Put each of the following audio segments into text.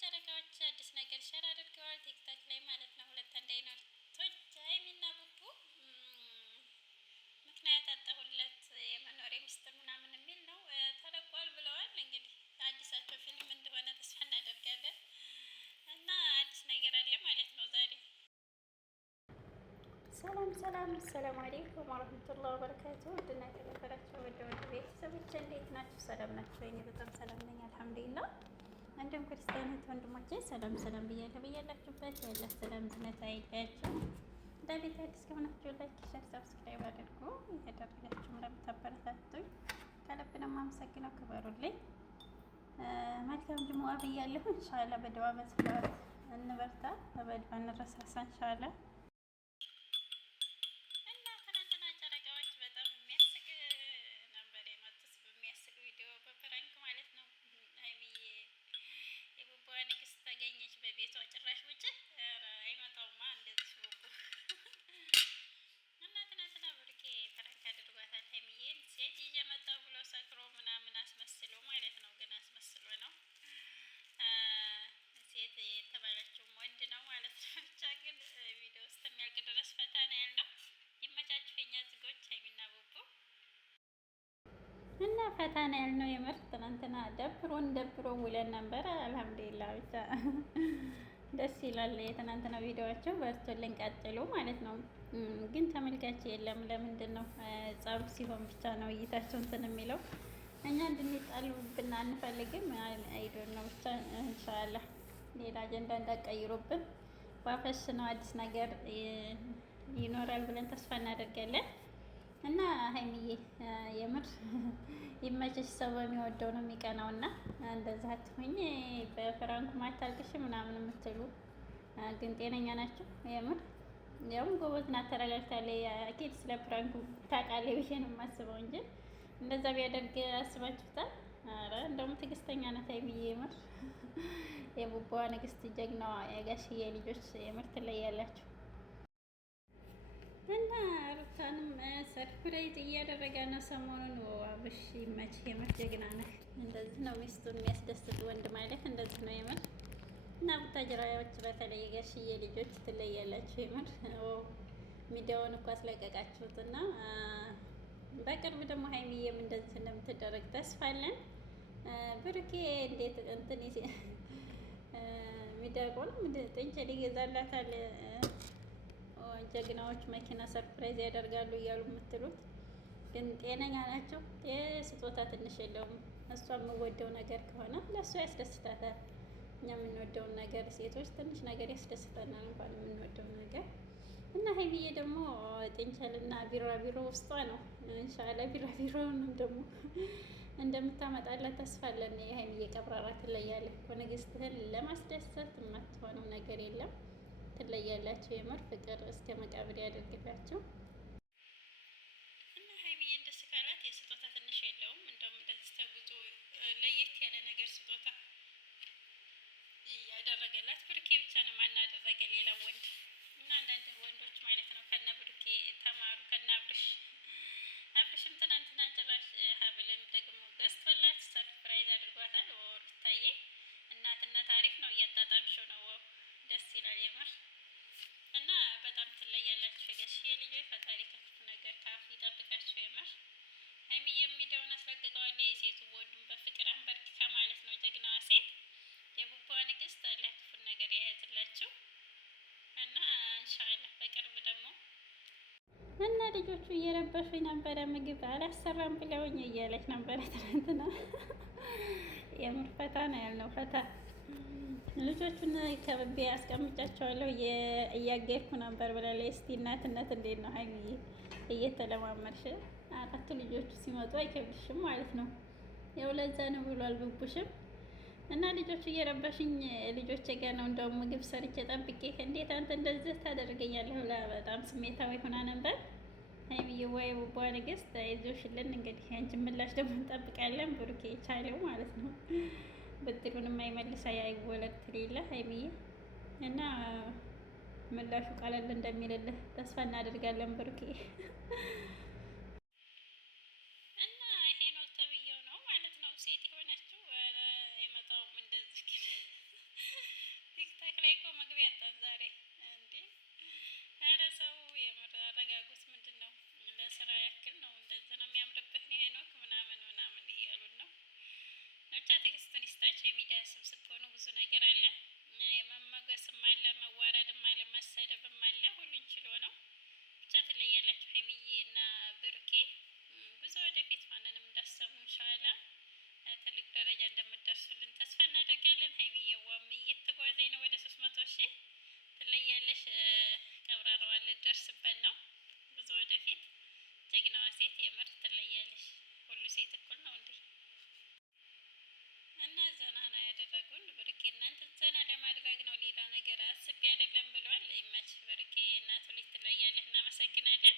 ጨረቃዎች አዲስ ነገር ሸር አድርገዋል ቲክቶክ ላይ ማለት ነው። ሁለት አንድ አይነቶች ሀይሚና ቡቡ ምክንያት አጣሁለት የመኖሬ ሚስጥር ምናምን የሚል ነው ተለቋል ብለዋል። እንግዲህ አዲሳቸው ፊልም እንደሆነ ተስፋ እናደርጋለን እና አዲስ ነገር አለ ማለት ነው ዛሬ። ሰላም ሰላም፣ አሰላሙ አለይኩም ወረህመቱላሂ ወበረካቱ። ውድና የተከበራችሁ ወደ ቤተሰቦች እንዴት ናችሁ? ሰላም ናችሁ? እኔ በጣም ሰላም ነኝ አልሐምዱሊላህ። እንዲሁም ክርስቲያኖች ወንድሞቼ ሰላም ሰላም ብያለሁ። ብያላችሁበት ያለ ሰላም ዝነት አይለያችሁ። ለቤት አዲስ ከሆናችሁ ላይክ፣ ሼር፣ ሰብስክራይብ አድርጉ። እያደረጋችሁ ለምታበረታቱኝ ከልብ ነው የማመሰግነው። ክበሩልኝ። መልካም ጅሙዓ ብያለሁ። ኢንሻአላህ በደዋ በሰላት እንበርታ፣ በደዋ እንረሳሳ ኢንሻአላህ። እና ፈታ ነው ያልነው። የምር ትናንትና ደብሮ ውለን ነበር። አልሐምዱሊላህ ብቻ ደስ ይላል። የትናንትና ቪዲዮዋቸው በርቶልን ቀጥሉ ማለት ነው። ግን ተመልካች የለም። ለምንድን ነው? ጸብ ሲሆን ብቻ ነው እይታቸው እንትን የሚለው። እኛ እንድንጣሉብን አንፈልግም። አይዶን ነው ብቻ ኢንሻአላህ ሌላ አጀንዳ እንዳትቀይሩብን። ባፈሽ ነው አዲስ ነገር ይኖራል ብለን ተስፋ እናደርጋለን። እና ሀይሚዬ የምር ይመችሽ። ሰው በሚወደው ነው የሚቀናው። እና እንደዛ አትሆኝ። በፍራንኩ ማታልቅሽ ምናምን የምትሉ ግን ጤነኛ ናቸው የምር። ያውም ጎበዝ ናት፣ ተረጋግታለች። አኪድ ስለ ፍራንኩ ታውቃለች ብዬ ነው የማስበው እንጂ እንደዛ ቢያደርግ አስባችሁታል? ኧረ እንደውም ትዕግስተኛ ናት ሀይሚዬ የምር። የቡባዋ ንግስት፣ ጀግናዋ የጋሽዬ ልጆች የምር ትለያላችሁ። እና ሩታንም ሰርፕራይዝ እያደረገ ነው ሰሞኑን። አብርሽ ይመችህ፣ የምር ጀግና ነህ። እንደዚህ ነው ሚስቱን የሚያስደስት ወንድ ማለት እንደዚህ ነው የምር። እና ቡታጅራዎች በተለይ የጋሽዬ ልጆች ትለያላችሁ የምር። ሚዲያውን እኮ አስለቀቃችሁት። እና በቅርብ ደግሞ ሀይሚዬም እንደዚህ እንደምትደረግ ተስፋ አለን። ብሩኬ እንዴት እንትን ሚዳቆን ጥንቸል ይገዛላታል። ጀግናዎች መኪና ሰርፕራይዝ ያደርጋሉ እያሉ የምትሉት ግን ጤነኛ ናቸው? ስጦታ ትንሽ የለውም። እሷ የምወደው ነገር ከሆነ ለእሷ ያስደስታታል። እኛ የምንወደውን ነገር ሴቶች ትንሽ ነገር ያስደስተናል፣ እንኳን የምንወደው ነገር። እና ሀይሚዬ ደግሞ ጥንቸልና ቢራቢሮ ውስጧ ነው። ኢንሻአላህ ቢራቢሮውንም ደግሞ እንደምታመጣላት ተስፋ አለን። የሀይሚዬ ቀብራራ ትለያለች እኮ። ንግስትህን ለማስደሰት የማትሆነው ነገር የለም። ትለያላችሁ የምር። ፍቅር እስከ መቃብር ያደርግላችሁ። እና ሀይሚዬን ደስ ካላት የስጦታ ትንሽ የለውም። እንደውም እንደዚህ ተጉዞ ለየት ያለ ነገር ስጦታ ያደረገላት ብሩኬ ብቻ ነው። ማን አደረገ? ሌላ ወንድ እና አንዳንድ ወንዶች ማለት ነው ከነ ብሩኬ ተማሩ፣ ከነ አብርሽም ትናንትና ጭራሽ ሀብልን ደግሞ ገዝቶላት ሰርፕራይዝ አድርጓታል። ወሩታዬ እናትነት አሪፍ ነው፣ እያጣጣምሽው ነው። ደስ ይላል የምር። እና በጣም ትለያላችሁ የጋሽዬ ልጆች። ፈጣሪ ከክፉ ነገር ካፍ ይጠብቃቸው የምር። ሀይሚዬ የሚዲያውን አስለቅቀዋል። የሴቱ ወንዱን በፍቅር አንበርክካ ማለት ነው። ጀግናዋ ሴት የቡባዋ ንግስት አላ ክፉን ነገር የያዝላችሁ። እና ኢንሻአላህ በቅርብ ደግሞ እና ልጆቹ እየረበሹኝ ነበረ። ምግብ አላሰራም ብለውኝ እያለች ነበረ ትናንትና። የምር ፈታ ነው ያልነው። ፈታ ልጆቹን ከብቤ አስቀምጫቸዋለሁ እያገድኩ ነበር ብላለች። እስቲ እናትነት እንዴት ነው ሀይሚዬ? እየተለማመድሽ። አራቱ ልጆቹ ሲመጡ አይከብድሽም ማለት ነው። ያው ለዛ ነው ብሏል ቡቡሽም። እና ልጆቹ እየረበሽኝ ልጆቼ ጋር ነው እንደውም ምግብ ሰርቼ ጠብቄ እንዴት አንተ እንደዚህ ታደርገኛለህ ብላ በጣም ስሜታዊ ሆና ነበር ሀይሚዬ። ወይ ቡቡዋ ንግስት አይዞሽልን። እንግዲህ አንቺ ምላሽ ደግሞ እንጠብቃለን። ብሩኬ ቻለው ማለት ነው። ብድሩን የማይመልስ አይወለድ ትሌለ ሀይሚዬ። እና ምላሹ ቀለል እንደሚልልህ ተስፋ እናደርጋለን ብሩኬ። እና ይሄ ነው ተብዬው ነው ማለት ነው። ሴት የሆነችው የመጣው እንደዚህ የሚዲያ ስም ስትሆኑ ብዙ ነገር አለ። የመመገስም አለ፣ መዋረድም አለ፣ መሰደብም አለ። ሁሉን ችሎ ነው። ብቻ ትለያላችሁ ሀይሚዬ እና ብሩኬ። ብዙ ወደፊት ማንንም እንዳሰሙ እንሻላ ትልቅ ደረጃ እንደምደርሱልን ተስፋ እናደርጋለን። ሀይሚዬዋም እየተጓዘኝ ነው ወደ 300 ሺህ። ትለያለሽ። ቀብራራዋ ልደርስበት ነው። ብዙ ወደፊት ጀግናዋ ሴት የምር ትለያለሽ። ሁሉ ሴት እኩል ነው እንዴ? እና ዘና ነው ያደረጉን። ብሩኬ እናንተን ዘና ለማድረግ ነው፣ ሌላ ነገር አስቤ አይደለም ብሏል። ይመች ብሩኬ፣ እናቱ ልጅ ትለያለህ። እናመሰግናለን።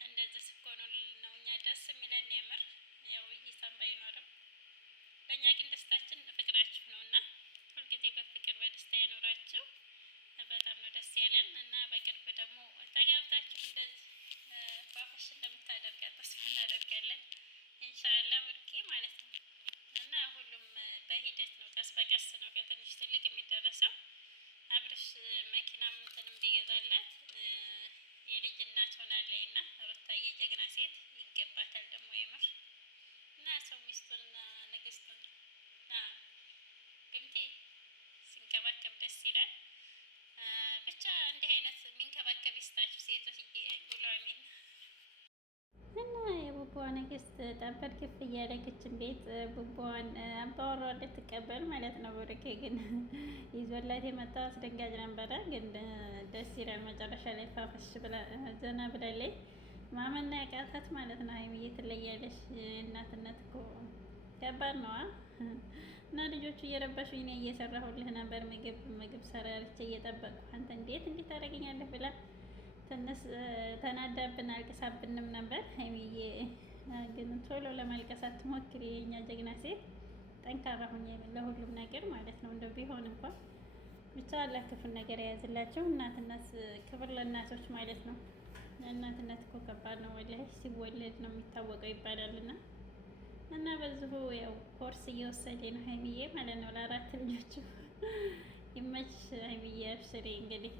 እንደዚህ ስኮኑ ነው እኛ ደስ የሚለን የምር። ያው እይታም ባይኖርም በእኛ ግን ደስታችን ፍቅራችሁ ነው እና ሁልጊዜ በፍቅር በደስታ ያኖራችሁ። በጣም ነው ደስ ያለን እና በቅርብ ደግሞ ተጋብታችሁ እንደዚህ ፏፈሽ እንደምታደርጋት ተስፋ እናደርጋለን። ኢንሻአላህ ብሩኬ ማለት ነው። እና ሁሉም በሂደት ነው፣ ቀስ በቀስ ነው ከትንሽ ትልቅ የሚደረሰው። አብርሽ መኪናም እንትንም ቢገዛላት የልጅ እናት ሆናለች እና ሩታዬ ጀግና ሴት ይገባታል ደግሞ የምር። እና ሰው ሚስቱንና ንግስቱን ግምቴ ሲንከባከብ ደስ ይላል። ብቻ እንዲህ አይነት የሚንከባከብ ይስጣችሁ ሴቶችዬ ብሎ አሜን። እና የቡቡዋ ንግስት ጠበድ ክፍ እያደረገችን ቤት ቡቡዋን አባወራው ልትቀበል ማለት ነው። ብሩኬ ግን ይዞላት የመጣው አስደንጋጭ ነበረ። ግን ደስ ይላል። መጨረሻ ላይ ፋፈሽ ብላ ዘና ብላለች። ማመና ያቃታት ማለት ነው። ሀይሚዬ ትለያለሽ። እናትነት እኮ ከባድ ነዋ። እና ልጆቹ እየረበሹ እኔ እየሰራሁልህ ነበር፣ ምግብ ሰራርቼ እየጠበቅኩ አንተ እንዴት ታደርገኛለህ ብላ ትንሽ ተናዳብን አልቅሳብንም ነበር። ሀይሚዬ ግን ቶሎ ለማልቀስ አትሞክሪ የኛ ጀግና ሴት፣ ጠንካራ ሁኚ ለሁሉም ነገር ማለት ነው። እንደው ቢሆን እንኳን ብቻ አላህ ክፉን ነገር የያዝላቸው። እናትነት ክብር ለእናቶች ማለት ነው። እናትነት እኮ ከባድ ነው ወላሂ፣ ሲወለድ ነው የሚታወቀው ይባላልና እና በዚሁ ያው ኮርስ እየወሰደ ነው ሀይሚዬ ማለት ነው ለአራት ልጆቹ። ይመች ሀይሚዬ፣ አብሽሪ እንግዲህ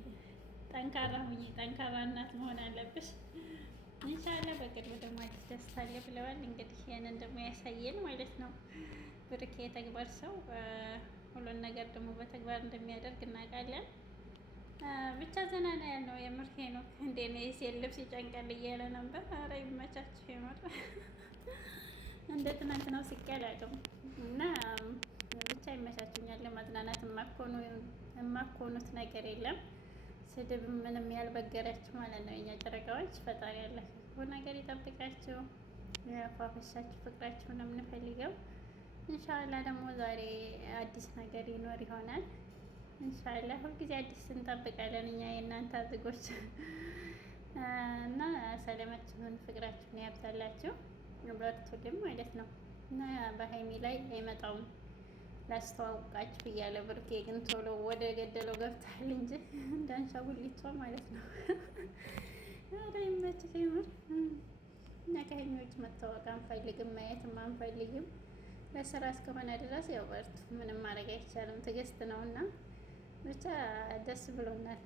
ጠንካራ ሁኚ፣ ጠንካራ እናት መሆን አለብሽ። ኢንሻአላህ በቅርቡ ደግሞ አዲስ ደስታ አለ ብለዋል። እንግዲህ ያንን ደግሞ ያሳየን ማለት ነው። ብሩኬ የተግባር ሰው ሁሉን ነገር ደግሞ በተግባር እንደሚያደርግ እናውቃለን። ብቻ ዘና ነው ያልነው የምር ነው። እንዴ ነው የሴት ልብስ ይጨንቃል እያለ ነበር። ኧረ ይመቻችሁ የምር እንደ ትናንት ነው ሲቀላቅም እና ብቻ ይመቻችኛል። ለማዝናናት የማኮኑት ነገር የለም። ስድብ ምንም ያልበገረችው ማለት ነው። የኛ ጨረቃዎች ፈጣሪ ያላችሁ ነገር ይጠብቃችሁ። ያፋፈሻችሁ ፍቅራችሁ ነው የምንፈልገው። ኢንሻአላህ ደግሞ ዛሬ አዲስ ነገር ይኖር ይሆናል። ኢንሻአላህ ሁልጊዜ አዲስ እንጠብቃለን እኛ የእናንተ አዝጎች እና ሰላማችሁን ፍቅራችሁን ያብዛላችሁ። ብረቱልም ማለት ነው እና በሀይሚ ላይ አይመጣውም ላስተዋውቃችሁ እያለ ብሩኬ ግን ቶሎ ወደ ገደለው ገብታል እንጂ እንዳንሻጉሊቷ ማለት ነው። ኧረ ይመችህ የምር። እኛ ከሀይሚዎች መታወቅ አንፈልግም፣ ማየትም አንፈልግም። ለስራ እስከሆነ ድረስ ያው በርቱ፣ ምንም ማድረግ አይቻልም። ትዕግስት ነው እና ብቻ ደስ ብሎናል።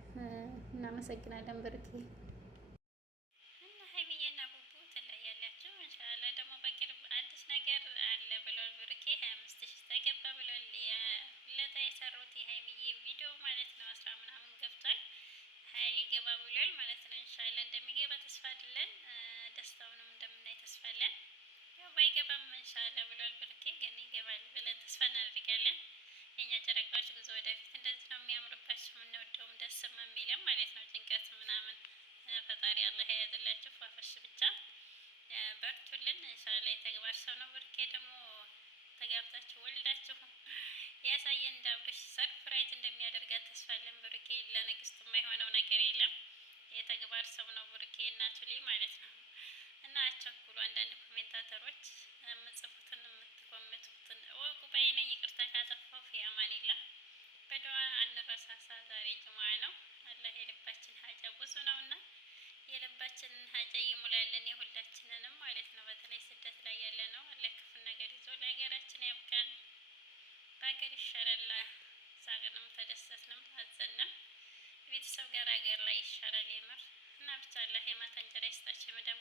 እናመሰግናለን ብሩኬ። ሊገባ ብሏል ማለት ነው። ኢንሻአላህ እንደሚገባ ተስፋ አለን። ደስታውንም እንደምናይ ተስፋ አለን። ያው ባይገባም ኢንሻአላህ ብሏል ብሩኬ፣ ግን ይገባል ብለን ተስፋ እናደርጋለን። የኛ ጨረቃዎች ጉዞ ወደፊት እንደዚህ ነው የሚያምርባቸው፣ የምንወደውም ደስም የሚለም ማለት ነው። ጭንቀት ምናምን ፈጣሪ አላህ የያዘላችሁ ፏፈሽ ብቻ በርቱልን። ኢንሻአላህ የተግባር ሰው ነው ብሩኬ። ደግሞ ተጋብታችሁ ወልዳችሁ ያሳየን። እንዳብርሽ ሰርፕራይዝ እንደሚያደርጋት ተስፋ አለን። ብሩኬ ለንግስቱ የማይሆነው ነገር የለም። የተግባር ሰው ነው ብሩኬ፣ እናቱ ላይ ማለት ነው። እና አቸኩሉ። አንዳንድ ኮሜንታተሮች የምጽፉትን የምትኮምቱትን እወቁ ባይ ነኝ። ይቅርታ ካጠፋሁ ፊያማኒላ። በዱዓ አንረሳሳ። ዛሬ ጅማ ነው። አላህ የልባችን ሀጃ ብዙ ነው እና የልባችንን ሀጃ ይሙላለን፣ የሁላችንንም ማለት ነው። በተለይ ስደት ላይ ያለ ነው። አላህ ክፉን ነገር ይዞ ለሀገራችን ያብቃን። በሀገር ይሻላል። ሳቅንም ተደሰትንም አዘንም ቤተሰብ ጋር ሀገር ላይ ይሻላል የምር። እና ብቻ አላህ የማታ እንጀራ ይስጣቸው። የመዳም